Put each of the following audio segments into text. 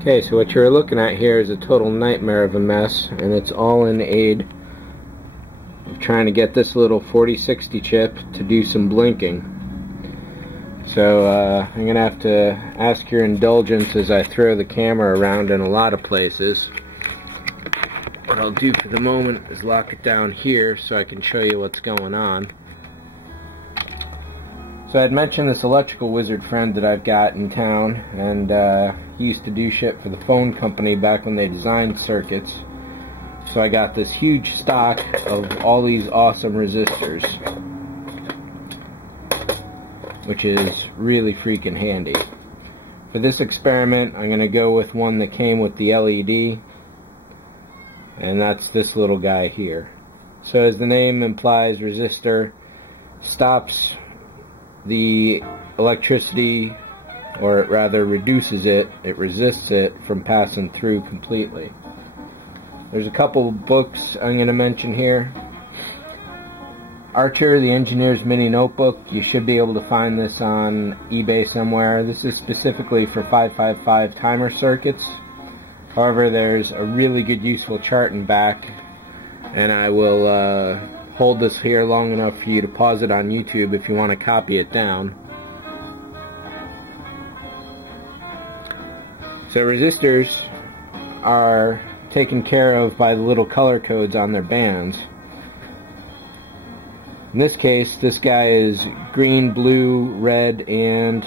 Okay, so what you're looking at here is a total nightmare of a mess, and it's all in aid of trying to get this little 4060 chip to do some blinking. So I'm going to have to ask your indulgence as I throw the camera around in a lot of places. What I'll do for the moment is lock it down here so I can show you what's going on. So I had mentioned this electrical wizard friend that I've got in town, and he used to do shit for the phone company back when they designed circuits. So I got this huge stock of all these awesome resistors, which is really freaking handy. For this experiment, I'm going to go with one that came with the LED, and that's this little guy here. So as the name implies, resistor stops the electricity, or rather reduces it, it resists it from passing through completely. There's a couple books I'm going to mention here. Archer, the Engineer's Mini Notebook, you should be able to find this on eBay somewhere. This is specifically for 555 timer circuits. However, there's a really good useful chart in back, and I will hold this here long enough for you to pause it on YouTube if you want to copy it down. So resistors are taken care of by the little color codes on their bands. In this case, this guy is green, blue, red, and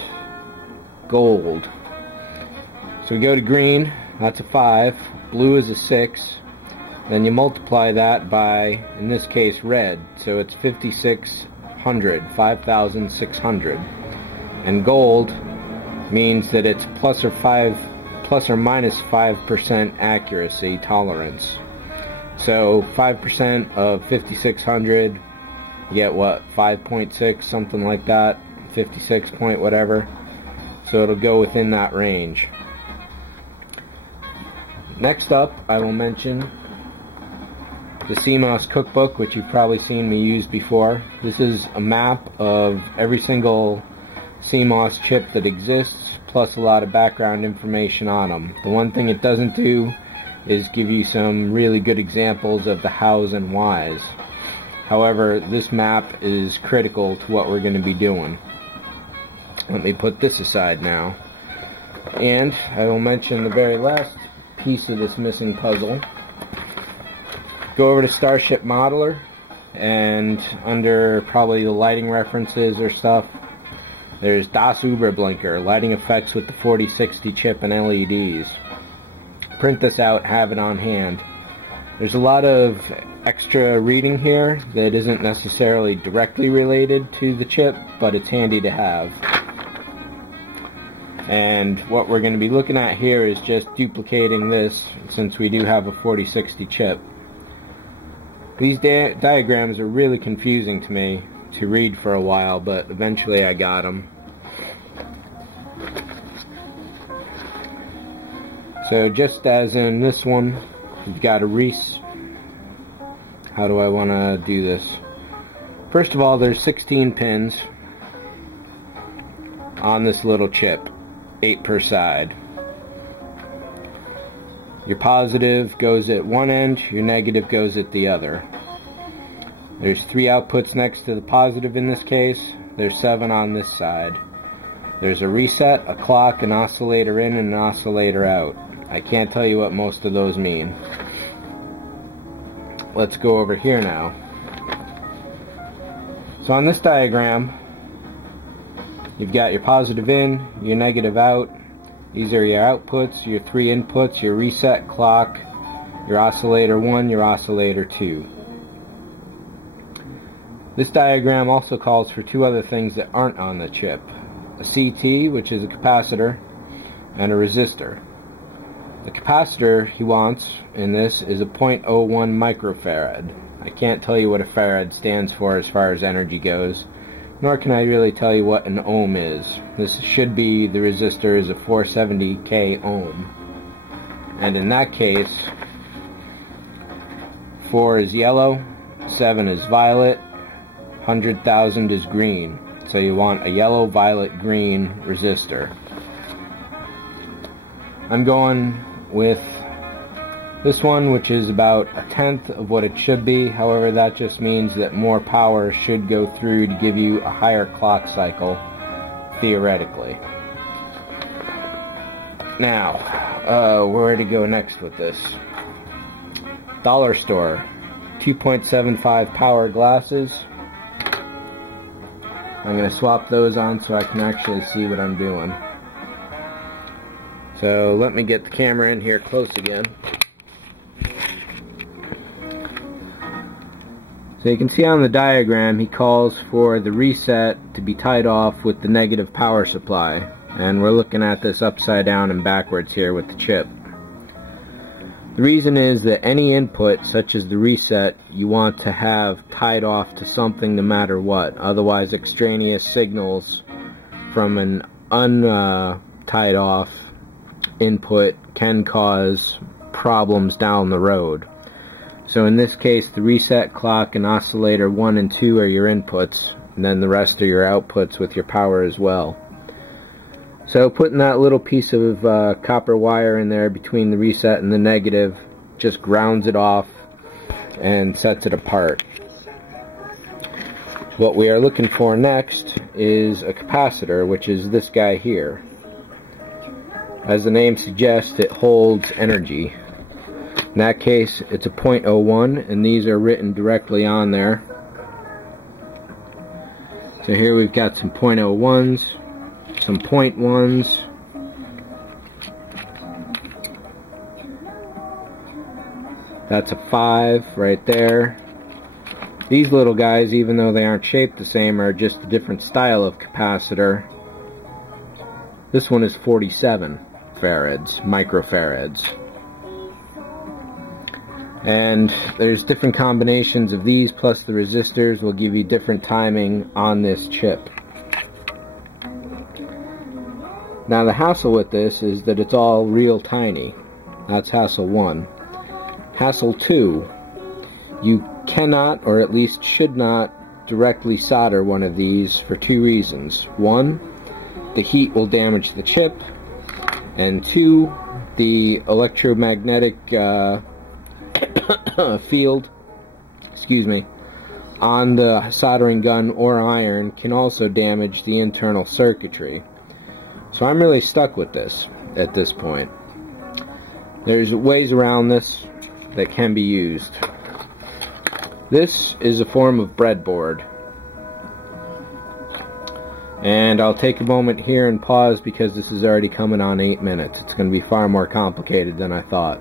gold. So we go to green, that's a 5, blue is a 6, then you multiply that by, in this case, red, so it's 5,600, and gold means that it's plus or minus 5% accuracy tolerance. So 5% of 5,600, you get what, 5.6, something like that, 56 point whatever, so it'll go within that range. Next up, I will mention the CMOS cookbook, which you've probably seen me use before. This is a map of every single CMOS chip that exists, plus a lot of background information on them. The one thing it doesn't do is give you some really good examples of the hows and whys. However, this map is critical to what we're going to be doing. Let me put this aside now. And I will mention the very last piece of this missing puzzle. Go over to Starship Modeler, and under probably the lighting references or stuff, there's Das Überblinker, lighting effects with the 4060 chip and LEDs. Print this out, have it on hand. There's a lot of extra reading here that isn't necessarily directly related to the chip, but it's handy to have. And what we're going to be looking at here is just duplicating this, since we do have a 4060 chip. These diagrams are really confusing to me to read for a while, but eventually I got them. So just as in this one, you've got a how do I want to do this? First of all, there's 16 pins on this little chip, 8 per side. Your positive goes at one end, your negative goes at the other. There's 3 outputs next to the positive in this case. There's 7 on this side. There's a reset, a clock, an oscillator in, and an oscillator out. I can't tell you what most of those mean. Let's go over here now. So on this diagram, you've got your positive in, your negative out. These are your outputs, your 3 inputs, your reset clock, your oscillator 1, your oscillator 2. This diagram also calls for 2 other things that aren't on the chip. A CT, which is a capacitor, and a resistor. The capacitor he wants in this is a 0.01 microfarad. I can't tell you what a farad stands for as far as energy goes, nor can I really tell you what an ohm is. This should be, the resistor is a 470k ohm. And in that case, 4 is yellow, 7 is violet, 100,000 is green. So you want a yellow, violet, green resistor. I'm going with this one, which is about 1/10 of what it should be. However, that just means that more power should go through to give you a higher clock cycle, theoretically. Now, where to go next with this? Dollar store, 2.75 power glasses. I'm going to swap those on so I can actually see what I'm doing. So let me get the camera in here close again. So you can see on the diagram he calls for the reset to be tied off with the negative power supply. And we're looking at this upside down and backwards here with the chip. The reason is that any input, such as the reset, you want to have tied off to something no matter what. Otherwise, extraneous signals from an untied off input can cause problems down the road. So in this case, the reset clock and oscillator 1 and 2 are your inputs, and then the rest are your outputs with your power as well. So putting that little piece of copper wire in there between the reset and the negative just grounds it off and sets it apart. What we are looking for next is a capacitor, which is this guy here. As the name suggests, it holds energy. In that case, it's a 0.01, and these are written directly on there. So here we've got some 0.01s, some 0.1s, that's a 5 right there. These little guys, even though they aren't shaped the same, are just a different style of capacitor. This one is 47 farads, microfarads. And there's different combinations of these, plus the resistors will give you different timing on this chip. Now the hassle with this is that it's all real tiny. That's hassle 1. Hassle 2, you cannot, or at least should not, directly solder one of these for 2 reasons. 1, the heat will damage the chip, and 2, the electromagnetic field, on the soldering gun or iron can also damage the internal circuitry. So I'm really stuck with this at this point. There's ways around this that can be used. This is a form of breadboard. And I'll take a moment here and pause because this is already coming on 8 minutes. It's going to be far more complicated than I thought.